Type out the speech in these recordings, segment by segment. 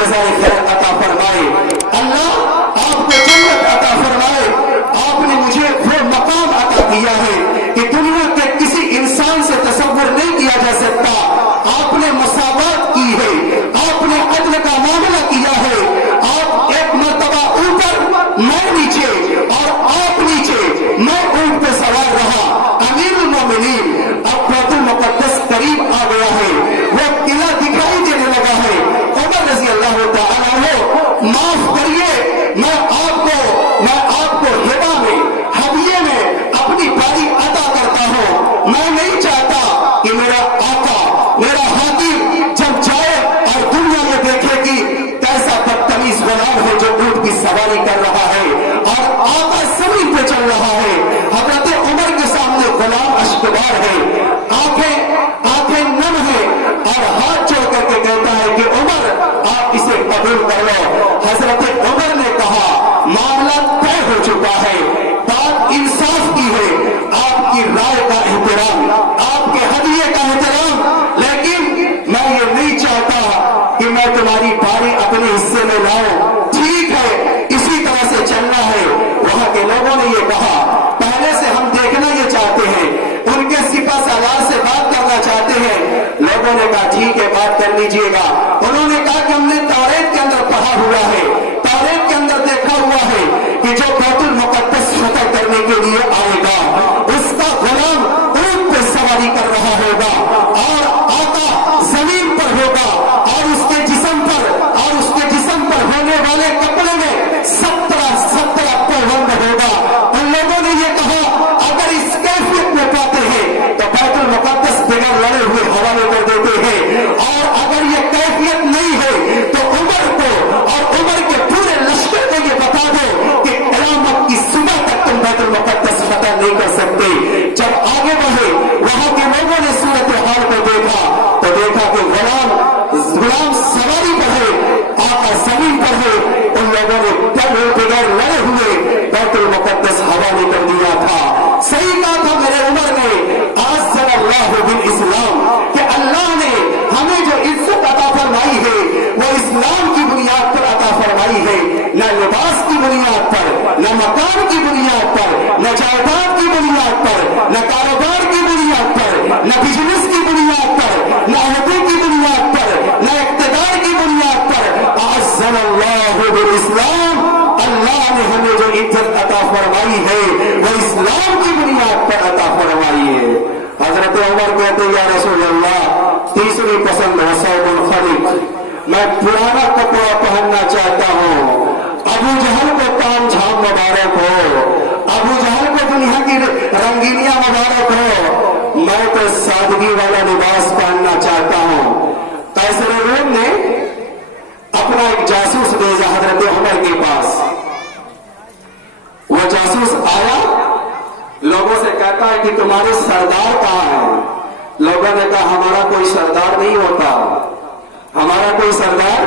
जज़ाए खैर अता फरमाए। अल्लाह आपको जन्नत अता फरमाए। आपने मुझे वो मकाम अता किया है कि दुनिया के किसी इंसान से तसव्वुर नहीं किया जा सकता। आपने मसावत की है, आपने अदल का मामला किया है। आप एक मर्तबा ऊपर, मैं नीचे, और आप नीचे, मैं ऊंट पे सवार रहा। अमीरुल मोमिनीन अब बैतुल मुक़द्दस करीब आ गया है, वो किला दिखाई देने लगा है। उमर रज़ी अल्लाह तआला अन्हु, माफ करिए, मैं आपको हिबा में, हदिये में अपनी बारी अता करता हूँ। मैं नहीं चाहता कि मेरा आका, मेरा हाकिम जब जाए और दुनिया में देखे कि कैसा बदतमीज गुलाम है जो ऊंट की सवारी कर रहा है और आका जमीन पे चल रहा है। हजरत उमर के सामने गुलाम अश्कबार है, आंखें नम है, और हाथ जोड़ करके कहता है कि उमर आप इसे कबूल कर लो। हजरत उमर ने कहा मामला तय हो चुका है, बात इंसाफ की है, आपकी राय का एहतराम, आपके हदिये का एहतराम, लेकिन मैं ये नहीं चाहता कि मैं तुम्हारी बारी अपने हिस्से में लाऊं। ठीक है, इसी तरह से चलना है। वहां के लोगों ने ये कहा, पहले से हम देखना ये चाहते हैं, उनके सिपा सालार से बात करना चाहते हैं। लोगों ने कहा ठीक है, बात कर लीजिएगा। उन्होंने कहा कि हमने तौरेत के अंदर पढ़ा हुआ है, तौरेत के अंदर देखा हुआ है कि जो बैतुल मुक़द्दस फतह करने के लिए आएगा उसका गुलाम ऊंट पे सवारी कर रहा होगा और आका जमीन पर होगा, और उसके जिस्म पर होने वाले कपड़े में 17 पैबंद होगा। उन लोगों ने ये कहा अगर इस कैफियत में पाते हैं तो बैतुल मुक़द्दस बगैर लड़े हुए हवाले कर देते हैं, और अगर ये कैफियत नहीं है तो उमर को और उमर के पूरे लश्कर को ये बता दो कि क़यामत की सुबह तक तुम बैतुल मुक़द्दस फतह नहीं कर सकते। जब आगे बढ़े, वहां के लोगों ने सूरत हाल को देखा तो देखा कि गुलाम सवारी पर है, आका जमीन पर है। उन लोगों ने बगैर लड़े हुए बैतुल मुक़द्दस हवाले कर दिया था। सही कहा था मेरे उमर ने, अज़्ज़ल्लाहु बिल इस्लाम, कि अल्लाह ने हमें जो इज्जत अता फरमाई है वो इस्लाम की बुनियाद पर अता फरमाई है, न लिबास की बुनियाद पर, न मकान की बुनियाद पर, न जायदाद की बुनियाद पर, न कारोबार की बुनियाद पर, न बिजनेस की बुनियाद पर, न अहदे की बुनियाद पर, न इक़्तिदार की बुनियाद पर। अज़्ज़ल्लाहु बिल इस्लाम, अल्लाह ने हमें जो इज्जत अता फरमाई है वो इस्लाम की बुनियाद पर अता फरमाई है। हजरत उमर कहते या रसूल अल्लाह, तीसरी पसंद है सौबुल खलीक, मैं पुराना कपड़ा पहनना चाहता हूँ। अबू जहल को ताम झाम मुबारक हो, अबू जहल को दुनिया की रंगीनियां मुबारक हो, मैं तो सादगी वाला लिबास पहनना चाहता हूँ। कैसर रूम ने अपना एक जासूस भेजा हजरत उमर के पास। वो जासूस आया, लोगों से कहता है कि तुम्हारे सरदार कहाँ हैं? लोगों ने कहा हमारा कोई सरदार नहीं होता, हमारा कोई सरदार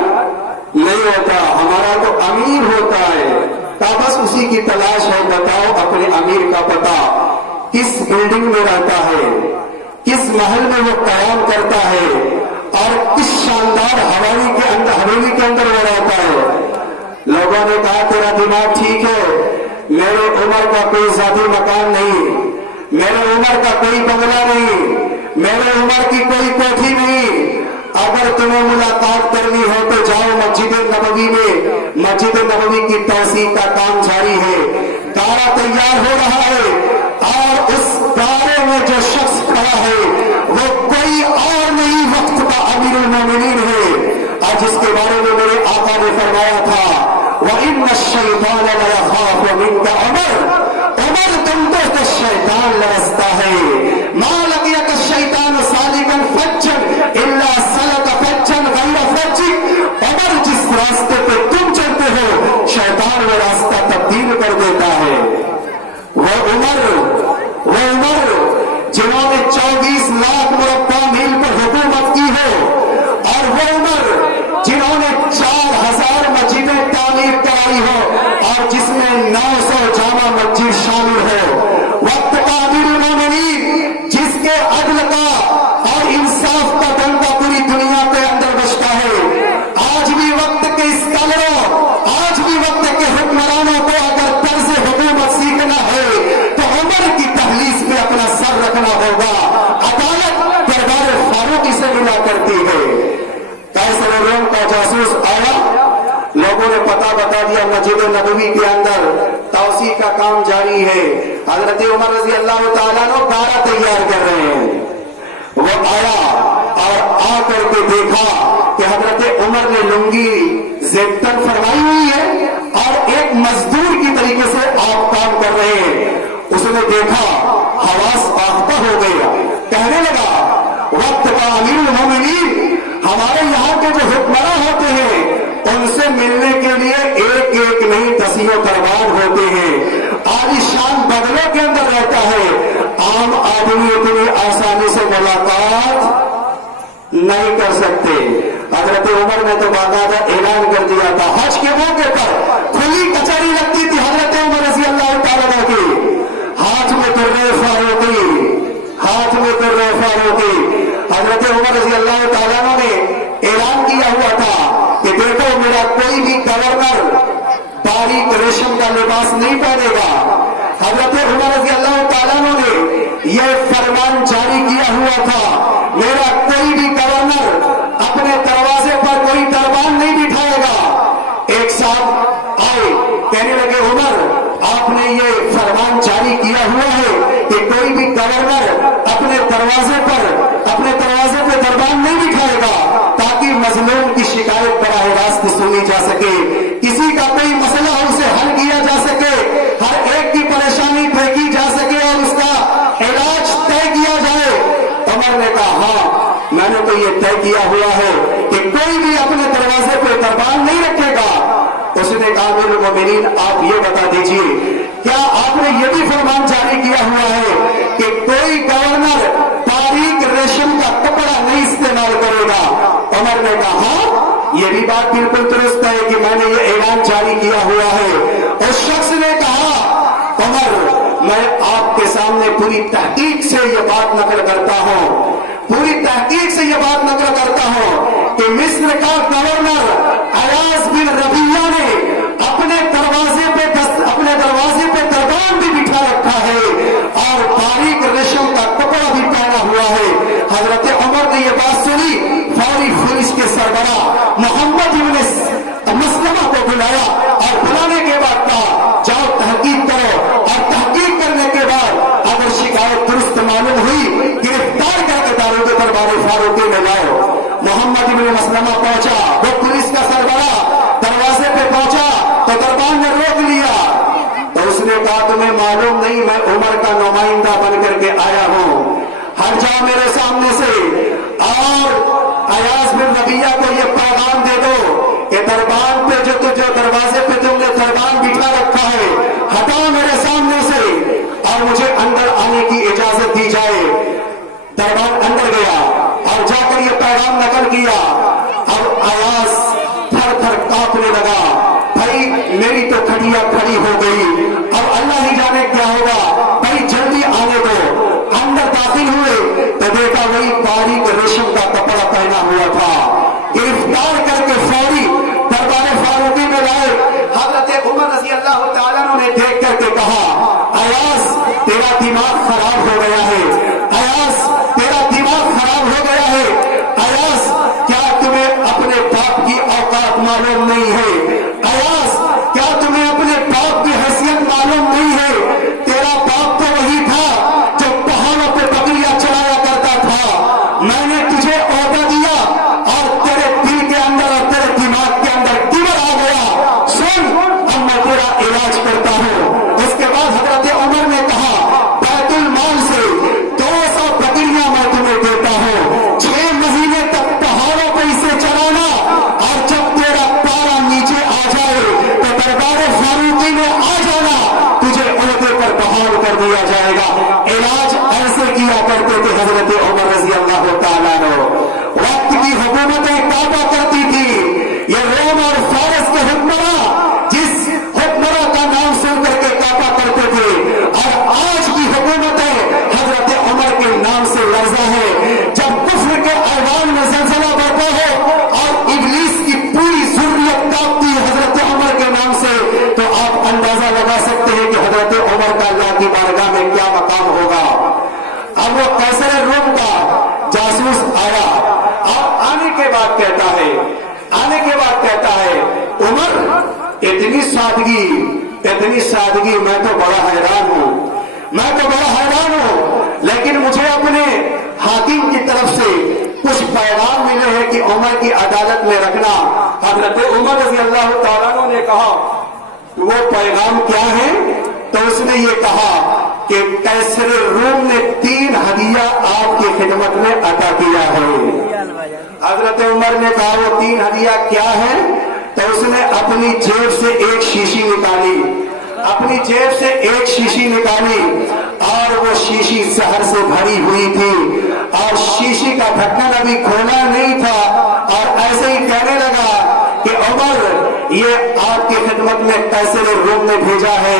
नहीं होता, हमारा तो अमीर होता है। कहा बस उसी की तलाश है, बताओ अपने अमीर का पता, किस बिल्डिंग में रहता है, किस महल में वो कयाम करता है, और किस शानदार हवेली के अंदर वो रहता है। लोगों ने कहा तेरा दिमाग ठीक है, मेरे उमर का कोई ज़ाती मकान नहीं, मेरे उमर का कोई बंगला नहीं, मेरे उमर की कोई कोठी नहीं। अगर तुम्हें मुलाकात करनी हो तो जाओ मस्जिद नबवी में, मस्जिद नबवी की तौसीक का काम जारी है, गारा तैयार हो रहा है, और उस गारे में जो शख्स खड़ा है वो कोई और नहीं, वक्त का अमीरुल मोमिनीन है, और जिसके बारे में मेरे आका ने फरमाया था वइन्न शैतान लयख़ाफ़ु मिनका उमर तुमको तो शैतान लरसता है। मा लक़ियक शैतान सालिकन फज्जन इल्ला सलक फज्जन गैर फज्जिक। उमर जिस रास्ते पे तुम चलते हो शैतान वो रास्ता तब्दील कर देता है। वो उमर जिन्होंने 24 लाख मुरब्बा मील पर हुकूमत की हो, और वो उमर जिन्होंने 4000 मस्जिदें तामीर कराई हो, और जिसमें 900 जामा मस्जिद शामिल हो। वक्त का अमीरुल मोमिनीन जिसके अदल का और इंसाफ का डंका पूरी दुनिया के अंदर बजता है। आज भी वक्त मस्जिद नबवी के अंदर तौसी का काम जारी है। हजरत उमर रजी अल्लाह ताला अन्हु गारा तैयार कर रहे हैं। वो आया और आकर के देखा कि हजरत उमर ने लुंगी ज़ेबतन फरमाई हुई है और एक मजदूर की तरीके से आप काम कर रहे हैं। उसने देखा, हवास आख्ता हो गया, कहने लगा वक्त का अमीरुल मोमिनीन, हमारे यहाँ के जो हुक्मरान होते हैं उनसे मिलने के लिए एक एक नहीं दसियों दरबार होते हैं। आलीशान बंगलों के अंदर रहता है, आम आदमी इतनी आसानी से मुलाकात नहीं कर सकते। हजरत उमर ने तो बाकायदा ऐलान कर दिया था, हज के मौके पर खुली कचहरी लगती थी हजरत उमर रज़ी अल्लाह तआला की, हाथ में तुर्रे फारूकी, हाथ में तुर्रे फारूकी। हजरत उमर रज़ी अल्लाह तआला ने ऐलान किया हुआ था कि देखो मेरा कोई भी गवर्नर बारीक रेशम का लिबास नहीं पहनेगा। हजरत उमर रज़ी अल्लाह तआला ने यह फरमान जारी किया हुआ था, मेरा कोई भी गवर्नर अपने दरवाजे पर कोई दरबान नहीं बिठाएगा। एक साहब आए, कहने लगे उमर आपने ये फरमान जारी किया हुआ है कि कोई भी गवर्नर अपने दरवाजे पे दरबान नहीं बिठाएगा ताकि मजलूम की शिकायत बराह रास्त सुनी जा सके, किसी का कोई मसला हो उसे हल किया जा सके, हर एक की परेशानी देखी जा सके और उसका इलाज तय किया जाए। उमर ने कहा हाँ मैंने तो ये तय किया हुआ है कि कोई भी अपने दरवाजे पे दरबान नहीं रखेगा। उसने कहा अमीरुल मोमिनीन आप ये बता दीजिए क्या आपने ये भी फरमान जारी किया हुआ है कि कोई गवर्नर बारीक रेशम का कपड़ा नहीं इस्तेमाल करेगा। उमर ने कहा हाँ ये भी बात बिल्कुल दुरुस्त है कि मैंने ये ऐलान जारी किया हुआ है। उस शख्स ने कहा उमर मैं आपके सामने पूरी तहकीक से ये बात नकल करता हूँ, पूरी तहकीक से ये बात नकल करता हूँ कि मिस्र का गवर्नर अयाज बिन रबिया ने अपने दरवाजे पे दरबान भी बिठा रखा है और बारीक रेशम का कपड़ा भी पहना हुआ है। हजरत उमर ने यह बात सुनी, फौरी पुलिस के सरबरा मोहम्मद इब्न मसलमा को बुलाया और बुलाने के बाद कहा जाओ तहकीक करो और तहकीक करने के बाद अगर शिकायत दुरुस्त मालूम हुई गिरफ्तार करके दारूद दरबार फारूकी में लाओ। मोहम्मद इब्न मसलमा पहुंचा, वो पुलिस का सरबरा दरवाजे पे पहुंचा तो दरबार ने रोक लिया। तो उसने कहा तुम्हें मालूम नहीं मैं उमर का नुमाइंदा बनकर के आया हूं, हट जाओ मेरे सामने से और अयाज बिन रबिया को ये पैगाम दे दो कि दरबान पे जो दरवाजे पे तुमने दरबान बिठा रखा है हटाओ मेरे सामने से और मुझे अंदर आने की इजाजत दी जाए। दरबान अंदर गया और जाकर ये पैगाम नकल किया। अब अयाज थर थर कांपने लगा, भाई मेरी तो खटिया खड़ी हो गई, अब अल्लाह ही जाने क्या होगा, भाई जल्दी आने दो। अंदर दाखिल हुए तो देखा वही बारीक रेशम का कपड़ा पहना हुआ था। गिरफ्तार करके फौरी दरबार फारूकी में लाए। हजरत उमर रज़ी अल्लाह तआला ने देख करके कहा अयाज तेरा दिमाग खराब हो गया है, अयाज तेरा दिमाग खराब हो गया है, अयाज क्या तुम्हें अपने बाप की औकात मालूम नहीं है, अयाज क्या तुम्हें अपने बाप की हैसियत मालूम नहीं है। तेरा बाप तो वही था जो पहाड़ों पे बकरियां चलाया करता था, मैंने तुझे औहदा दिया और तेरे दिल के अंदर और तेरे दिमाग के अंदर किबर आ गया, सुन अब मैं तेरा इलाज करता हूँ। उसके बाद हजरत उमर ने कहा बैतुल माल से 200 बकरियां मैं तुम्हें देता हूँ, 6 महीने तक पहाड़ों पर इसे चलाना और जब तेरा पारा नीचे आ जाए तो दरबार फारूकी में आ जाना, तुझे उहदे पर बहाल कर दिया जाएगा। इलाज ऐसे किया करते थे हजरत उमर रज़ी अल्लाह तआला अन्हु। वक्त की हुकूमतें काबा करती थी, ये रोम और फारस के हुक्मरान जिस हुक्मरान का नाम सुन करके काबा करते थे और आज की हुकूमतें हजरत उमर के नाम से लर्जा है। जब कुफ्र के ऐवान में ज़लज़ला बरपा हो और इब्लीस की पूरी ज़ुर्रियत कांपती है हजरत उमर के नाम से, तो आप अंदाजा लगा सकते हैं कि हजरत उमर का अल्लाह की बारगाह में क्या मकाम होगा। अब वो कैसर रोम का जासूस आया और आने के बाद कहता है उमर इतनी सादगी, मैं तो बड़ा हैरान हूं। लेकिन मुझे अपने हाकिम की तरफ से कुछ पैगाम मिले हैं कि उमर की अदालत में रखना। हजरत उमर रज़ी अल्लाह तआला अन्हु ने कहा वो पैगाम क्या है? तो उसने ये कहा कि कैसर रूम ने 3 हदिया आपकी खिदमत में अता किया है। हजरत उमर ने कहा वो 3 हदिया क्या है? तो उसने अपनी जेब से एक शीशी निकाली और वो शीशी जहर से भरी हुई थी और शीशी का ढक्कन अभी खोला नहीं था और ऐसे ही कहने लगा कि उमर ये आपकी खिदमत में कैसर रूम ने भेजा है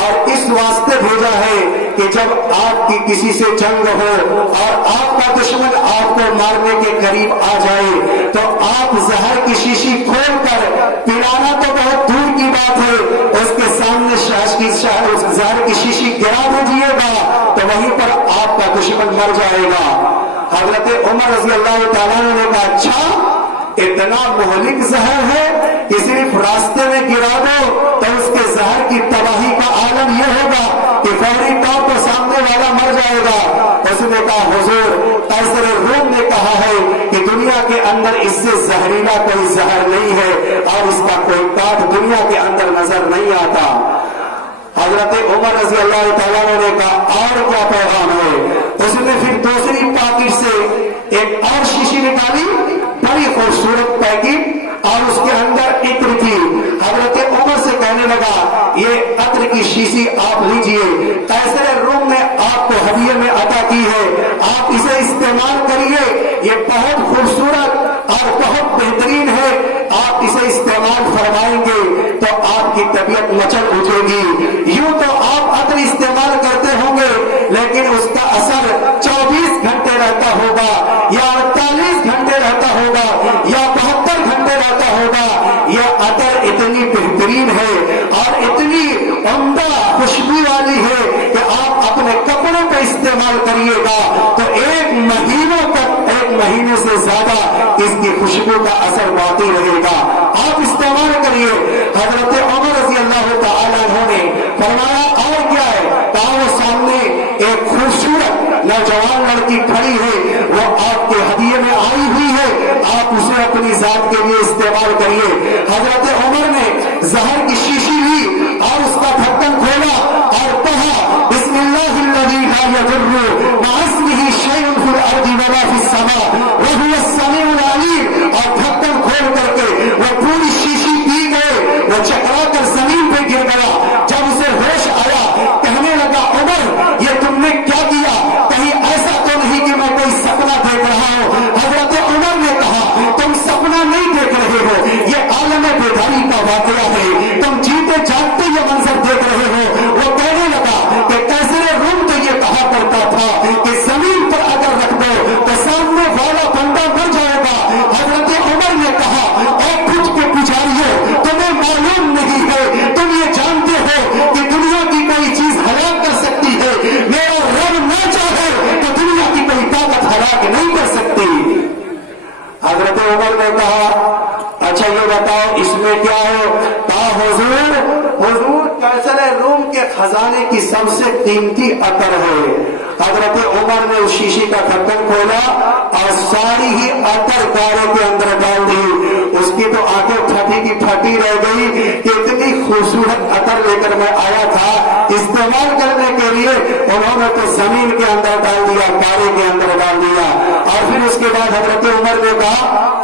और इस वास्ते भेजा है कि जब आपकी किसी से जंग हो और आपका दुश्मन आपको मारने के करीब आ जाए तो आप जहर की शीशी खोलकर पिलाना तो बहुत दूर की बात है, उसके सामने जहर की शीशी गिरा दीजिएगा तो वहीं पर आपका दुश्मन मर जाएगा। हजरत उमर रज़ी अल्लाह तआला अन्हु ने कहा अच्छा इतना मुहलिक जहर है कि सिर्फ रास्ते में गिरा दो तो उसके जहर की तबाही का आलम यह होगा कि फौरी तौर पर सामने वाला मर जाएगा। उसने कहा हुजूर कैसर रूम ने कहा है कि दुनिया के अंदर इससे जहरीला कोई जहर नहीं है और इसका कोई काट दुनिया के अंदर नजर नहीं आता। हजरत उमर रज़ी अल्लाह तआला अन्हु ने कहा और क्या पैगाम है? उसने फिर दूसरी पाकिट से एक और शीशी निकाली, बड़ी खूबसूरत पैकेट और उसके अंदर इत्र थी। हजरत उमर से कहने लगा ये अत्र की शीशी आप लीजिए, कैसर रूम ने आपको हदिये में अता की है, आप इसे इस्तेमाल करिए, ये बहुत खूबसूरत और बहुत बेहतरीन है, आप इसे इस्तेमाल फरमाएंगे तो आपकी तबीयत मचल उठेगी। यूं तो आप अत्र इस्तेमाल करते होंगे लेकिन उसका असर 24 घंटे रहता होगा या 48 घंटे रहता होगा या 72 घंटे रहता होगा। यह अतर इतनी बेहतरीन है और इतनी उम्दा खुशबू वाली है कि आप अपने कपड़ों पे इस्तेमाल करिएगा तो 1 महीने से ज्यादा इसकी खुशबू का असर बाकी रहेगा, आप इस्तेमाल करिए। हजरत उमर रज़ी अल्लाह तआला अन्हु ने फरमाया और क्या है? कहा वो सामने एक खूबसूरत नौजवान लड़की खड़ी है, वो आपके हदिये में आई हुई है, आप उसे अपनी जात के लिए इस्तेमाल करिए। हजरत उमर ने जहर की शीशी ली और उसका ढक्कन खोला और कहा बिस्मिल्लाहिल्लज़ी ला यदुर्रु मअस्मिही शैउन फिल अर्दि वला फिस समा व हुवा अस्समीउल अलीम, और ढक्कन खोल करके वो पूरी शीशी पी गए, वो चकरा कर जमीन पे गिर गया। जब उसे होश आया कहने लगा उमर ये तुमने क्या किया? कहीं ऐसा तो नहीं कि मैं कोई सपना देख रहा हूं? हजरत उमर ने कहा तुम सपना नहीं देख रहे हो, ये आलम बेदारी का वाकया है, तुम जीते जागते ये मंजर देख रहे हो। वो कहने लगा कि कैसर रूम तो ये कहा करता था कि जमीन पर अगर रख दो तो सामने वाला बंदा मर जाएगा। हजरत उमर ने कहा और कुछ के पुजारियों तुम्हें मालूम नहीं है, तुम ये जानते हो कि दुनिया की कोई चीज हलाक कर सकती है, मेरा रब ना चाहे तो दुनिया की कोई ताकत हलाक नहीं कर सकती। हजरत उमर ने कहा अच्छा ये बताओ इसमें क्या है? कहा हुजूर कैसर रूम के खजाने की सबसे कीमती अतर है। हजरत उमर ने उस शीशी का ढक्कन खोला और सारी ही अतर गारे के अंदर डाल दी। उसकी तो आंखें फटी की फटी रह गई कि इतनी खूबसूरत अतर लेकर मैं आया था इस्तेमाल करने के लिए, उन्होंने तो जमीन के अंदर डाल दिया, गारे के अंदर डाल दिया। और फिर उसके बाद हजरत उमर ने कहा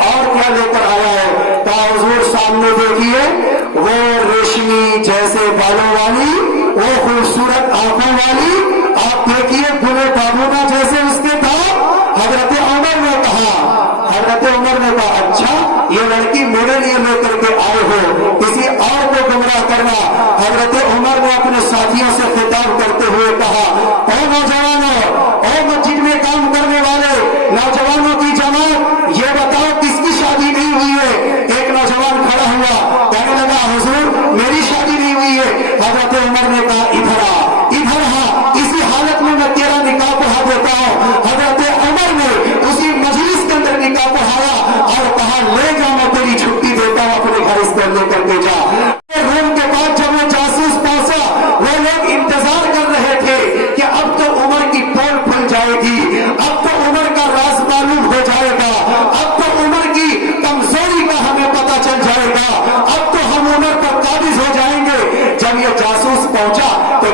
और क्या लेकर आया है? कहा हुजूर सामने देखिए वो रेशमी जैसे बालों वाली, वो खूबसूरत आंखों वाली, आप देखिए गुले बाबूना जैसे उसके दांत। हजरत उमर ने कहा अच्छा ये लड़की मेरे लिए लेकर के आए हो, किसी और को गुमराह करना। हजरत उमर ने अपने साथियों से खिताब करते हुए कहा ओ नौजवानों, ओ मस्जिद में काम करने वाले नौजवानों की जमात, ये बताओ किसकी शादी नहीं हुई है? एक नौजवान खड़ा हुआ कहने लगा हुजूर मेरी शादी नहीं हुई है। हजरत उमर ने कहा इधर आ, इसी हालत में मैं तेरा निकाह पढ़ा देता हूं। हजरत उमर ने उसी मजलिस के अंदर निकाह पढ़ाया और कहा ले जा मैं तेरी छुट्टी देता हूं, अपने घर इस पर लेकर के जा।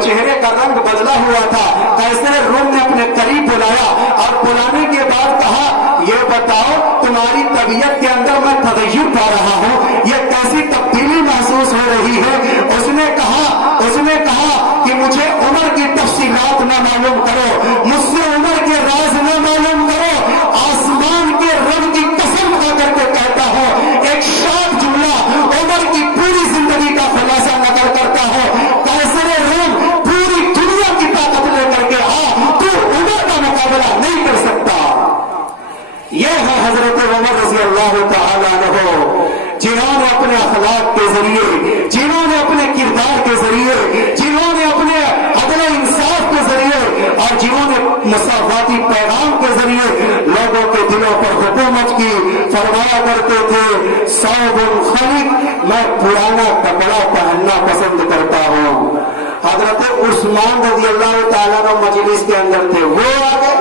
چہرے کا رنگ بدلا ہوا تھا. قیصر روم نے اپنے قریب بلایا اور بلانے کے بعد کہا یہ بتاؤ تمہاری طبیعت کے اندر میں تغیر پا رہا ہوں, یہ کیسی تبدیلی محسوس ہو رہی ہے؟ اس نے کہا کہ مجھے عمر کی تفصیلات نہ معلوم کرو, مجھ سے عمر کے راز نہ معلوم کرو, آسمان کے رب کی قسم کھا کر کے کہتا ہوں ایک شارٹ جملہ عمر کی پوری زندگی کا خلاصہ نقل کرتا ہوں, قیصر روم پوری دنیا کی طاقت لے کر کے تو عمر کا مقابلہ نہیں کر سکتا. یہ ہے حضرت عمر رضی اللہ تعالیٰ عنہ, جنہوں نے اپنے اخلاق کے ذریعے, جنہوں نے اپنے کردار کے ذریعے, جنہوں نے اپنے عدل انصاف کے ذریعے اور جنہوں نے مساواتی پیغام کے ذریعے لوگوں کے دلوں پر حکومت کی. فرمایا کرتے تھے ثوب خلق, میں پرانا کپڑا پہننا پسند کرتا ہوں. حضرت عثمان رضی اللہ تعالیٰ عنہ مجلس کے اندر تھے, وہ آگے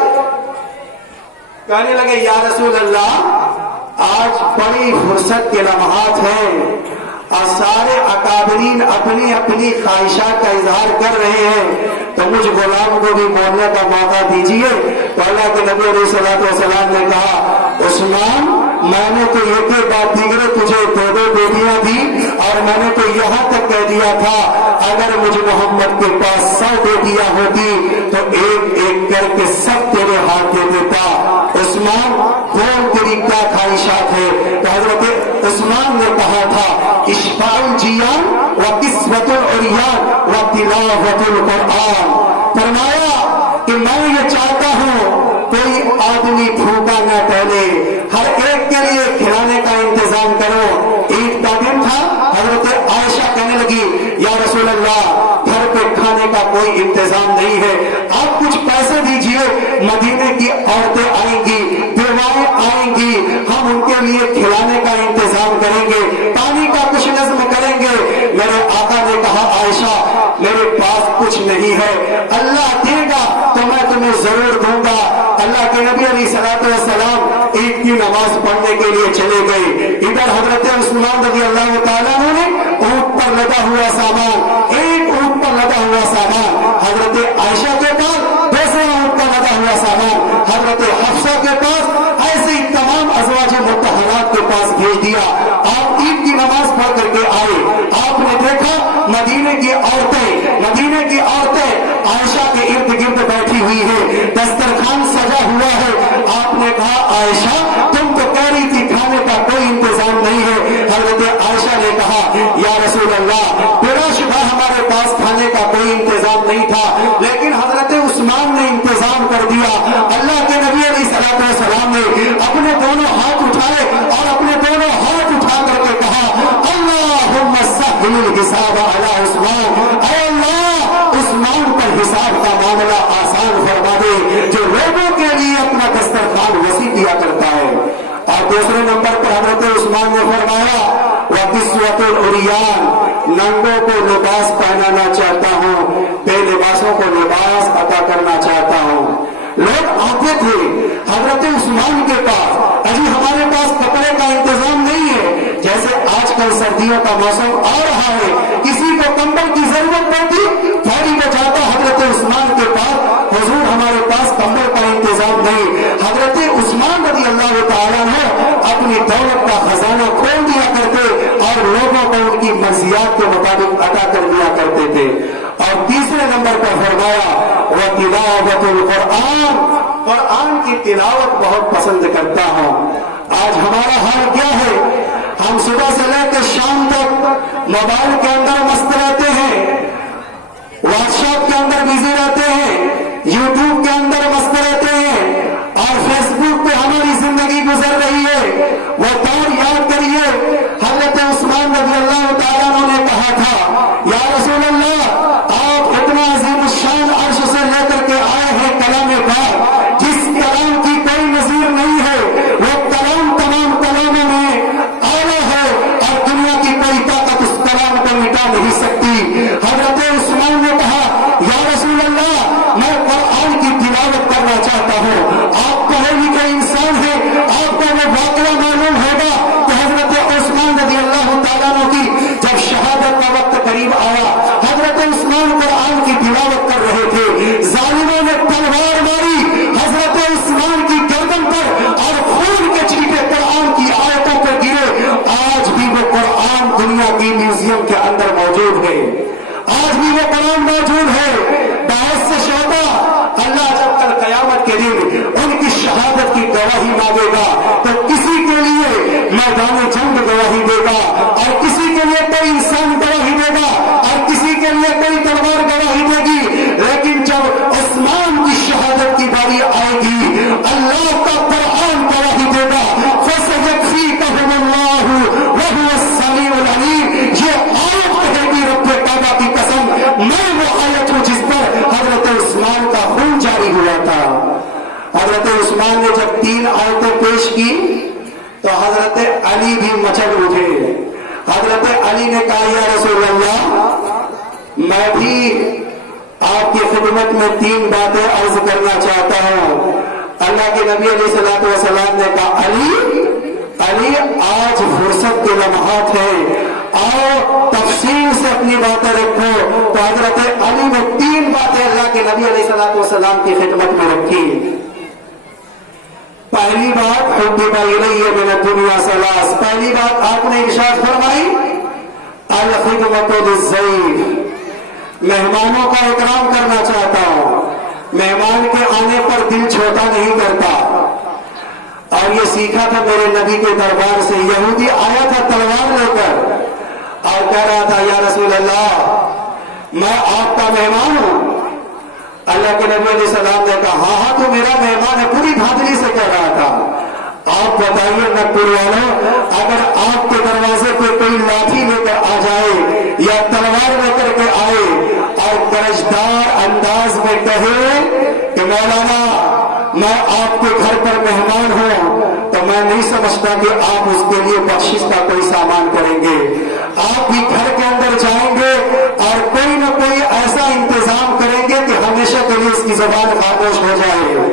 کہنے لگے یا رسول اللہ آج بڑی فرصت کے لمحات ہیں اور سارے اکابرین اپنی اپنی خواہشات کا اظہار کر رہے ہیں, تو مجھ غلام کو بھی بولنے کا موقع دیجیے. تو اللہ کے نبی علیہ الصلوۃ والسلام نے کہا عثمان میں نے تو ایک ہی بات دیگر تجھے 2 بیٹیاں دی اور میں نے تو یہاں تک کہہ دیا تھا اگر مجھ محمد کے پاس 100 بیٹیاں ہوتی تو ایک ایک کر کے سب تیرے ہاتھ دے دیتا. عثمان کون تیری کیا خواہشات ہے؟ تو حضرت عثمان نے کہا تھا اشفاء الجیان و کسوۃ العریان و تلاوۃ القرآن. فرمایا کہ میں یہ چاہتا ہوں کوئی آدمی بھوکا نہ ٹہلے, ہر ایک کے لیے کھلانے کا انتظام کرو. عید کا دن تھا, حضرت عائشہ کہنے لگی یا رسول اللہ گھر پہ کھانے کا کوئی انتظام نہیں ہے, آپ کچھ پیسے دیجئے, مدینے کی عورتیں آئیں گی, بیوائیں آئیں گی, ہم ان کے لیے کھلانے کا انتظام کریں گے, پانی کا کچھ نظم کریں گے. میرے آقا نے کہا عائشہ میرے پاس کچھ نہیں ہے, اللہ دے گا تو میں تمہیں ضرور دوں گا. اللہ کے نبی علیہ الصلوۃ والسلام عید کی نماز پڑھنے کے لیے چلے گئے. ادھر حضرت عثمان رضی اللہ تعالیٰ نے اونٹ پر لدا ہوا سامان, ایک اونٹ پر لدا ہوا سامان حضرت عائشہ کے پاس, دوسرے اونٹ پر لدا ہوا سامان حضرت حفصہ کے پاس, ایسے ہی تمام ازواج مطہرات کے پاس بھیج دیا. آپ عید کی نماز پڑھ کر کے آئے, آپ نے دیکھا مدینے کی عورتیں عائشہ کے ارد گرد بیٹھی ہوئی ہے, دسترخوان سجا ہوا ہے. آپ نے کہا عائشہ تم تو کہہ رہی تھی کھانے کا کوئی انتظام نہیں ہے. حضرت عائشہ نے کہا یا رسول اللہ بلا شبہ ہمارے پاس کھانے کا کوئی انتظام نہیں تھا, لیکن حضرت عثمان نے انتظام کر دیا. اللہ کے نبی علیہ الصلوۃ والسلام نے اپنے دونوں ہاتھ اٹھائے اور اپنے دونوں ہاتھ اٹھا کر کے کہا اللہم سہل الحساب علی عثمان, اے اللہ عثمان پر حساب کا معاملہ آسان فرما دے جو لوگوں کے لیے اپنا دسترخوان وسیع کیا کرتا ہے. اور دوسرے نمبر پر حضرت عثمان نے فرمایا وَقِسْوَةُ الْعُرْيَانِ, ننگوں کو لباس پہنانا چاہتا ہوں, بے لباسوں کو لباس عطا کرنا چاہتا ہوں. لوگ آتے تھے حضرت عثمان کے پاس, ابھی ہمارے پاس کپڑے کا انتظام نہیں ہے, جیسے آج کل سردیوں کا موسم آ رہا ہے, کسی کو کمبل کی ضرورت پڑتی فوری وہ جاتا حضرت عثمان کے پاس, حضور ہمارے پاس کمبل کا انتظام نہیں. حضرت عثمان رضی اللہ تعالیٰ نے اپنی دولت کا خزانہ کھول دیا کرتے اور لوگوں کو ان کی مرضیات کے مطابق عطا کر دیا کرتے تھے. اور تیسرے نمبر پر فرمایا وَتِلَاوَةُ الْقُرْآنِ, قرآن کی تلاوت بہت پسند کرتا ہوں. آج ہمارا حال کیا ہے؟ ہم صبح سے لے کے شام تک موبائل کے اندر مست رہتے ہیں, واٹس ایپ کے اندر بزی رہتے ہیں, یوٹیوب کے اندر مست رہتے ہیں اور فیس بک پہ ہماری زندگی گزر رہی ہے. وہ دور یاد کریے حضرت عثمان رضی اللہ تعالیٰ عنہ نے کہا تھا یا رسول اللہ آپ اتنا عظیم الشان عرش سے لے کر کے آئے ہیں کلام پاک, جس کلام کی کوئی نظیر نہیں ہے, وہ کلام تمام کلاموں میں اعلیٰ ہے اور دنیا کی کوئی طاقت اس کلام کو مٹا نہیں سکتی. حضرت عثمان نے کہا یا رسول اللہ میں قرآن کی تلاوت کرنا چاہتا ہوں. آپ پڑھے لکھے انسان ہیں, آپ کو وہ واقعہ معلوم ہوگا کہ حضرت عثمان رضی اللہ تعالیٰ عنہ کی جب شہادت کا وقت قریب آیا, حضرت عثمان قرآن کی تلاوت بھی وہ قرآن موجود ہے. بہت سے شہدا اللہ جب کل قیامت کے دن ان کی شہادت کی گواہی مانگے گا تو کسی کے لیے میدان جنگ گواہی دے گا اور کسی کے لیے کوئی انسان گواہی دے گا اور کسی کے لیے کوئی تلوار گواہی دے گی. لیکن جب عثمان کی شہادت کی باری آئے گی اللہ کا قرآن گواہی دے گا. فَسَيَكْفِيكَهُمُ اللَّهُ وَهُوَ السَّمِيعُ الْعَلِيمُ. یہ آیت کہے گی رب کعبہ کی قسم میں وہ آیت ہوں جس پر حضرت عثمان کا خون جاری ہوا تھا. حضرت عثمان نے جب 3 آیتیں پیش کی تو حضرت علی بھی مچل اٹھے. حضرت علی نے کہا یا رسول اللہ میں بھی آپ کی خدمت میں 3 باتیں عرض کرنا چاہتا ہوں. اللہ کے نبی علیہ الصلوۃ والسلام نے کہا علی آج فرصت کے لمحات ہیں اور تفصیل سے اپنی باتیں رکھو. تو حضرت علی نے 3 باتیں اللہ کے نبی علیہ الصلوۃ والسلام کی خدمت میں رکھی. پہلی بات حبب الیہ من الدنیا ثلاث. پہلی بات آپ نے ارشاد فرمائی الخدمۃ للضیف. مہمانوں کا اکرام کرنا چاہتا ہوں. مہمان کے آنے پر دل چھوٹا نہیں کرتا. اور یہ سیکھا تھا میرے نبی کے دربار سے. یہودی آیا تھا تلوار لے کر اور کہہ رہا تھا یا رسول اللہ میں آپ کا مہمان ہوں. اللہ کے نبی علیہ السلام نے کہا ہاں تو میرا مہمان ہے. پوری دھاندلی سے کہہ رہا تھا آپ بتائیے نگپور والوں اگر آپ کے دروازے پہ کوئی لاٹھی لے کر آ جائے یا تلوار لے کر کے آئے اور گرجدار انداز میں کہے کہ مولانا میں آپ کے گھر پر مہمان ہوں تو میں نہیں سمجھتا کہ آپ اس کے لیے بخشش کا کوئی سامان کریں گے. آپ بھی گھر کے اندر جائیں گے اور کوئی نہ کوئی ایسا انتظام کریں گے کہ ہمیشہ کے لیے اس کی زبان خاموش ہو جائے.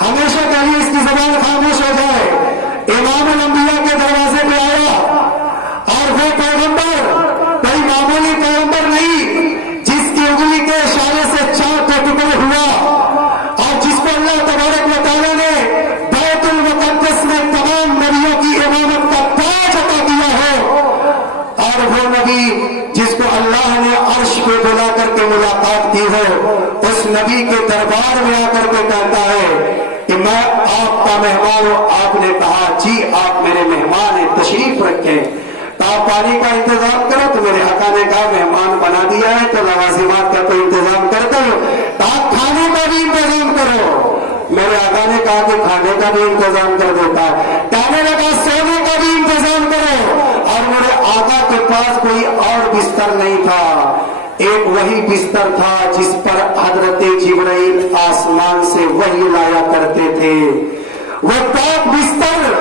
ہمیشہ کے لیے اس کی زبان خاموش ہو جائے. امام الانبیاء کے دروازے پہ آیا اور وہ پیغمبر کوئی معمولی پیغمبر نہیں جس کی انگلی کے اشارے سے 4 ٹکڑے ہوا اور جس کو اللہ تبارک و تعالیٰ نے بیت المقدس میں تمام نبیوں کی امامت کا تاج عطا کیا ہے. اور وہ نبی جس کو اللہ نے عرش پہ بلا کر کے ملاقات کی ہے اس نبی کے دربار میں آ کر کے کہتا ہے کہ میں آپ کا مہمان ہوں. آپ نے کہا جی آپ میرے مہمان ہیں تشریف رکھیں. کہا پانی کا انتظام کرو تو میرے آقا نے کہا مہمان بنا دیا ہے تو لوازمات کا تو انتظام کرتے ہو. کہا کھانے کا بھی انتظام کرو. میرے آقا نے کہا کہ کھانے کا بھی انتظام کر دیتا ہے. کہنے لگا سونے کا بھی انتظام کرو. اور میرے آقا کے پاس کوئی اور بستر نہیں تھا. ایک وہی بستر تھا جس پر حضرت جبرائیل آسمان سے وحی لایا کرتے تھے. وہ پاک بستر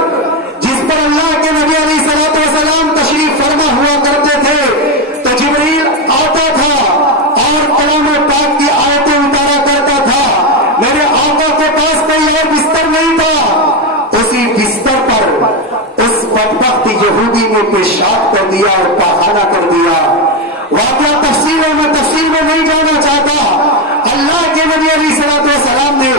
جس پر اللہ کے نبی علیہ الصلوۃ والسلام تشریف فرما ہوا کرتے تھے تو جبرائیل آتا تھا اور کلام پاک کی آیتیں اتارا کرتا تھا. میرے آقا کے پاس کوئی اور بستر نہیں تھا. اسی بستر پر اس بدبخت یہودی نے پیشاب کر دیا اور پاخانہ کر دیا. واقعہ تفصیل میں نہیں جانا چاہتا. اللہ کے نبی علیہ الصلوۃ والسلام نے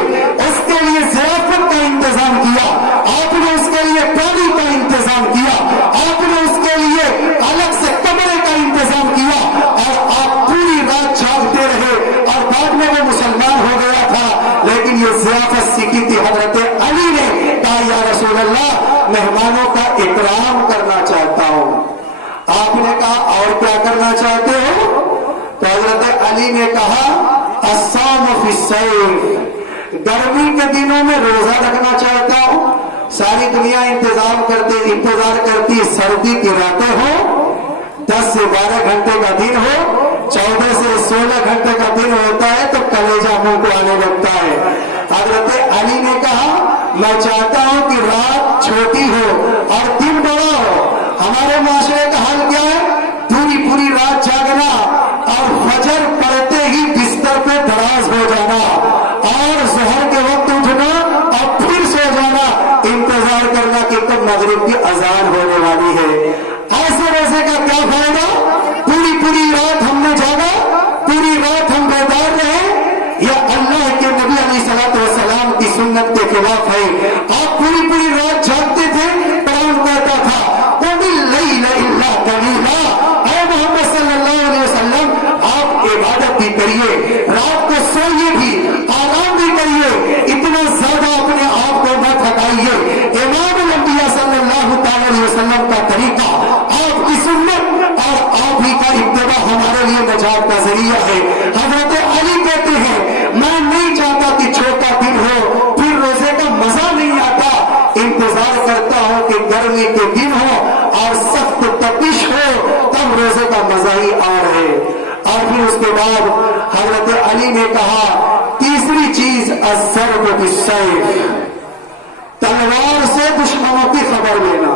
اس کے لیے ضیافت کا انتظام کیا. آپ نے اس کے لیے پانی کا انتظام کیا. آپ نے اس کے لیے الگ سے کمرے کا انتظام کیا اور آپ پوری رات جاگتے رہے اور بعد میں وہ مسلمان ہو گیا تھا. لیکن یہ ضیافت سیکھی تھی حضرت علی نے. کہا یا رسول اللہ مہمانوں کا اکرام کرنا چاہتا ہوں. آپ نے کہا اور کیا کرنا چاہتے ہو؟ تو حضرت علی نے کہا الصوم فی الصیف. گرمی کے دنوں میں روزہ رکھنا چاہتا ہوں. ساری دنیا انتظار کرتی سردی کی راتیں ہو 10 سے 12 گھنٹے کا دن ہو 14 سے 16 گھنٹے کا دن ہوتا ہے تو کلیجہ منہ کو آنے لگتا ہے. حضرت علی نے کہا میں چاہتا ہوں کہ رات چھوٹی ہو اور دن بڑا ہو. ہمارے معاشرے کا حال کیا ہے؟ پوری رات جاگنا اور فجر پڑتے ہی بستر پہ دراز ہو جانا اور ظہر کے وقت اٹھنا اور پھر سو جانا. انتظار کرنا کہ کب مغرب کی اذان ہونے والی ہے. ایسے ویسے کا کیا فائدہ؟ پوری رات ہم نے جاگا, پوری رات ہم بیدار رہے. یہ اللہ کے نبی علیہ الصلوۃ والسلام کی سنت کے خلاف ہے. آپ پوری رات جاگتے تھے. قرآن کہتا تھا قم اللیل الا قلیلا. اے محمد صلی اللہ علیہ وسلم آپ भी करिए, रात को सोइए भी, आराम भी करिए, इतना ज्यादा अपने आप को न थकाइए। इमाम अंबिया सल्लल्लाहु अलैहि वसल्लम का तरीका, आपकी सुन्नत और आप ही का इत्तिबा हमारे लिए नजात का जरिया है। हजरत अली कहते हैं, मैं नहीं चाहता कि छोटा दिन हो, फिर रोजे का मजा नहीं आता, इंतजार करता हूं कि गर्मी के दिन हो और सख्त तपिश हो, तब रोजे का मजा ही आ रहे। और फिर उसके बाद हजरत अली ने कहा, तीसरी चीज अज़्ज़र्ब बिस्सैफ, तलवार से दुश्मनों की खबर लेना।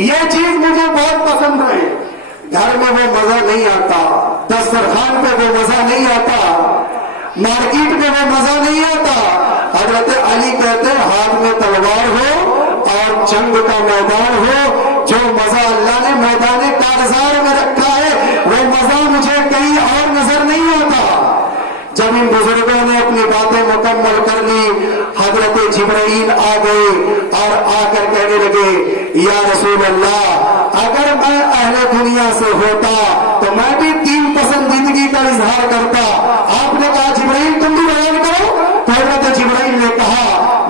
यह चीज मुझे बहुत पसंद है। घर में वो मजा नहीं आता, दस्तरखान पे वो मजा नहीं आता, मार्केट में वो मजा नहीं आता। हजरत अली कहते हैं, हाथ में तलवार हो और जंग का मैदान हो, जो मजा अल्लाह ने मैदान कारजार में रखा है, वो मजा मुझे कहीं और नजर नहीं आता। जब इन बुजुर्गों ने अपनी बातें मुकम्मल कर ली, हजरत जिब्राइल आ गए और आकर कहने लगे, या रसूल अल्लाह, अगर मैं अहले दुनिया से होता तो मैं भी तीन पसंदीदगी का इजहार करता। आपने कहा, जिब्राइल तुम भी बयान करो। तो हजरत जिब्राइल ने कहा,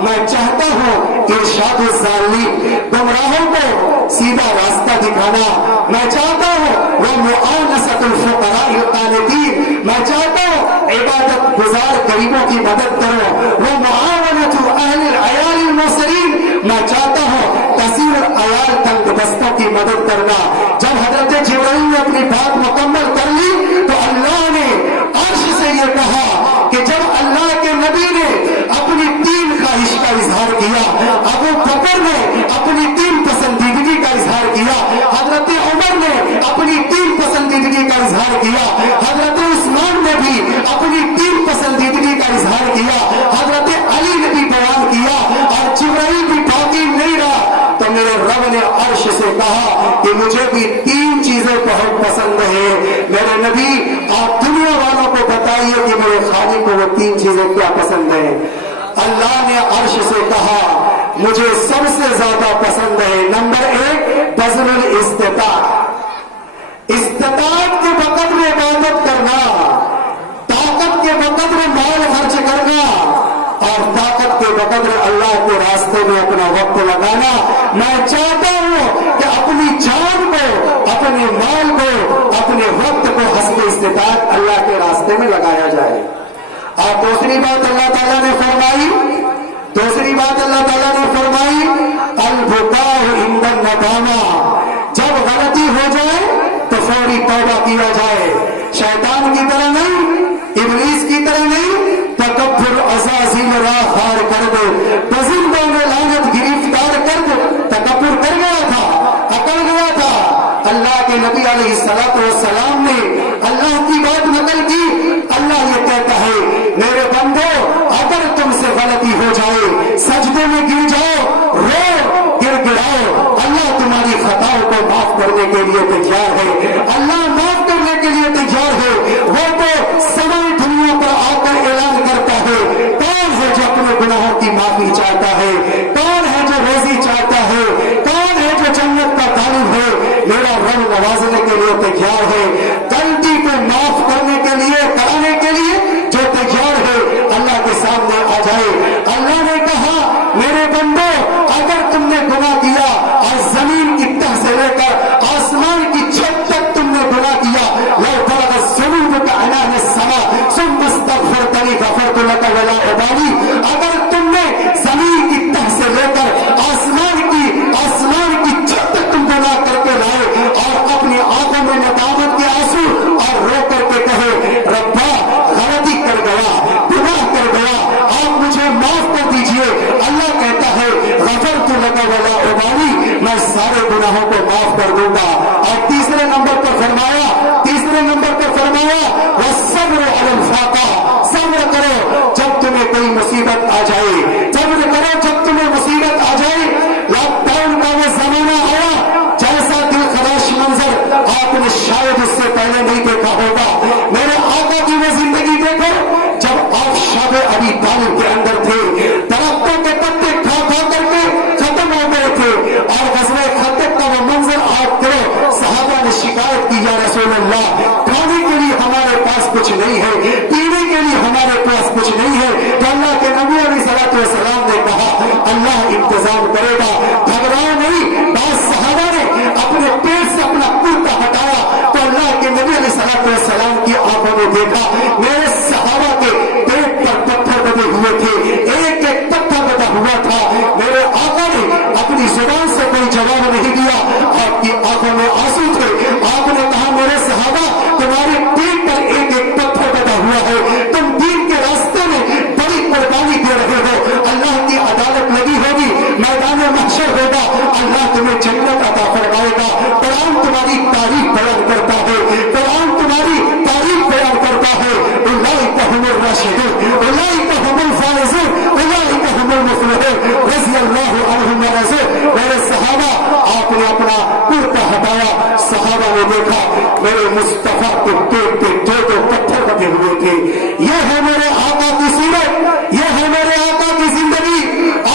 मैं चाहता हूं इरशाद ज़ालिम, गुमराहों को सीधा रास्ता दिखाना। मैं चाहता हूं वह मुआनसतुल फुक़राइल क़ानितीन, मैं चाहता हूं इबादत गुजार गरीबों की मदद करो। वो मुआवनतु अहलिल अयालिल मुसरीन, मैं चाहता हूं कसीर अयाल तंगदस्तों की मदद करना। जब हजरत जिब्राइल ने अपनी बात मुकम्मल कर ली तो अल्लाह ने अर्श से यह कहा कि जब अल्लाह के नबी ने अपनी तीन ख्वाहिश का इजहार किया, अबू बकर ने अपनी तीन पसंदीदगी का इजहार किया, हजरत उमर ने अपनी तीन पसंदीदगी का इजहार किया, हजरत उस्मान ने भी अपनी तीन पसंदीदगी का इजहार किया, हजरत अली ने भी बयान किया और जिब्राइल भी बाकी नहीं रहा। तो मेरे रब ने अर्श से कहा कि मुझे भी तीन चीजें बहुत पसंद है। मेरे नबी, आप दुनिया वालों को बताइए कि मेरे खालिक को वो तीन चीजें क्या पसंद है। अल्लाह ने अर्श से कहा, मुझे सबसे ज्यादा पसंद है, नंबर 1 बज़्लुल इस्तिताअत, इस्तिताअत के वक़्त में इबादत करना, ताकत के वक़्त में माल खर्च करना और ताकत के वक़्त में अल्लाह के रास्ते में अपना वक्त लगाना। मैं चाहता हूं कि अपनी जान को, अपने माल को, अपने वक्त को हस्ब इस्तिताअत अल्लाह के रास्ते में लगाया जाए। और दूसरी बात अल्लाह ताला ने फरमाई, दूसरी बात अल्लाह ताला ने फरमाई, अल बुकाउ इंदन नदामा, जब गलती हो जाए तो फौरी तौबा किया जाए। शैतान की तरह नहीं, इब्लीस की तरह नहीं, तकब्बुर अज़ाज़िल राह खार कर दे, बजिंदों में लानत गिरफ्तार कर दे। तकब्बुर कर गया था, अकड़ गया था। अल्लाह के नबी अलैहिस्सलातु वस्सलाम ने अल्लाह की बात नकल की। अल्लाह ये कहता है, मेरे बंदो, अगर तुमसे गलती हो जाए, सजदे में गिर जाओ, रो, गिड़गिड़ाओ, अल्लाह तुम्हारी खताओं को माफ करने के लिए तैयार है। अल्लाह माफ करने के लिए तैयार है। वो तो समय दुनिया पर आकर ऐलान करता है, कौन है जो अपने गुनाहों की माफी चाहता है, कौन है जो रोजी चाहता है, कौन है जो जन्नत का तालिब है। मेरा रब नवाजने के लिए तैयार है, गलती को माफ करने के लिए, कराने के लिए जो तैयार है, अल्लाह के सामने आ जाए। अल्लाह ने कहा, मेरे बंदो, अगर तुमने गुनाह किया और जमीन की तह से लेकर आसमान की छत तक तुमने गुनाह किया, लौ बलग ज़ुनूब का अनान समा सुम्मा अस्तग़फ़रतनी ग़फ़रतु लक वला उबाली, अगर तुमने जमीन की तह से लेकर आसमान की छत तक तुम गुनाह करके लाए और अपनी आंखों में नदामत के आंसू और रो करके कहे, रब्बा गलती कर गया, गुनाह कर गया, आप मुझे माफ कर दीजिए। अल्लाह कहता है, ग़फ़रतु लक वला उबाली, मैं सारे गुनाहों को माफ कर दूंगा। और तीसरे नंबर पर फरमाया, वस्सब्रु अलल फ़ाक़ा, सब्र करो जब तुम्हें कोई मुसीबत आ जाए। कुछ नहीं है, पीने के लिए हमारे पास कुछ नहीं है, तो अल्लाह के नबी अलैहिस्सलाम ने कहा अल्लाह इंतजाम करेगा, घबराओ नहीं। बाद सहाबा ने अपने पेट से अपना कुर्ता हटाया तो अल्लाह के नबी अलैहिस्सलाम की आंखों में देखा मेरे सहाबा के पेट पर पत्थर बने हुए थे, एक एक पत्थर बना हुआ था। मेरे आका ने अपनी जुबान से कोई जवाब नहीं दिया, आपकी आंखों में आंसू थे। आपने कहा मेरे सहाबा तुम्हारे पेट पर एक एक पत्थर बना हुआ है, तुम दीन के रास्ते में बड़ी कुर्बानी दे रहे हो, अल्लाह की अदालत लगी होगी, मैदान महशर होगा, अल्लाह तुम्हें जन्नत अता फरमाएगा। कुरान तुम्हारी तारीफ बयान करता है, कुरान तुम्हारी तारीफ बयान करता है। उलाइका हुमुर राशिदून, उलाइका हुमुल फाइजून, उलाइका हुमुल मुफलिहून, रज़ियल्लाहु अन्हुम व रज़ू। मेरे सहाबा, आपने अपना कुर्ता हटाया, सहाबा ने देखा मेरे मुस्तफा के पेट पे दो दो पत्थर बने हुए थे। ये है मेरे आका की सीरत, ये है मेरे आका की जिंदगी।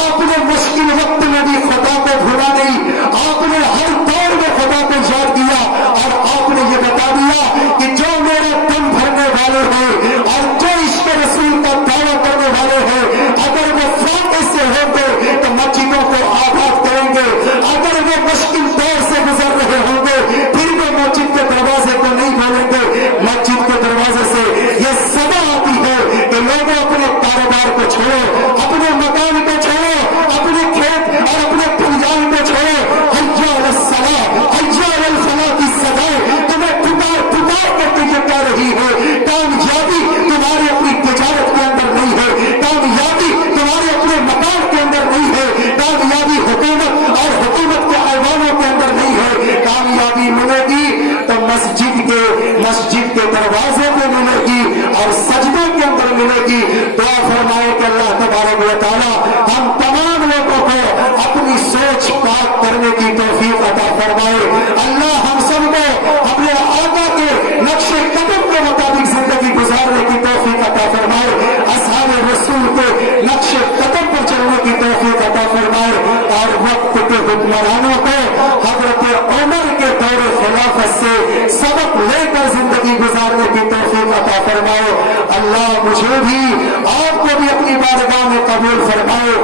आपने मुश्किल वक्त में भी खुदा को भूला नहीं, आपने हर दौर में खुदा को याद किया और आपने ये बता दिया कि जो मेरे दम भरने वाले हैं और जो इश्क रसूल का दावा करने वाले हैं, अगर वो फाके से होंगे तो मस्जिदों को आबाद करेंगे, अगर वो मुश्किल दौर से गुजर रहे होंगे फिर वो मस्जिद के दरवाजे को नहीं खोलेंगे। मस्जिद के दरवाजे से ये सदा आती है कि लोगों अपने कारोबार को छोड़ो, अपने मकान को छोड़ो, अपने खेत और अपने फुलझाड़ को छोड़ो, हज्जा अल सलाह, हज्जा अल फलाह की सदाएं तुम्हें पुकार पुकार करके ये कह रही है। कामयाबी तुम्हारी अपनी तिजारत के अंदर नहीं है, कामयाबी तुम्हारे अपने मकान के अंदर नहीं है, कामयाबी हुकूमत और हुकूमत के ऐवानों के अंदर नहीं है। कामयाबी मिलेगी तो मस्जिद के दरवाजे पे मिलेगी और सजदों के अंदर मिलेगी। दुआ फरमाए कि अल्लाह तबारक व तआला हम तमाम लोगों को अपनी सोच पाक करने की तौफीक अता फरमाए। अल्लाह हम सबको अपने आका के नक्शे कदम के मुताबिक जिंदगी गुजारने की तौफीक अता फरमाए, असहाब रसूल के नक्शे कदम पर चलने की तौफीक अता फरमाए और वक्त के हुक्मरानों को हजरत उमर के दौर खिलाफत से सबक लेकर जिंदगी गुजारने की तौफीक अता फरमाए। अल्लाह मुझे भी आपको भी अपनी बारगाह में कबूल फरमाए।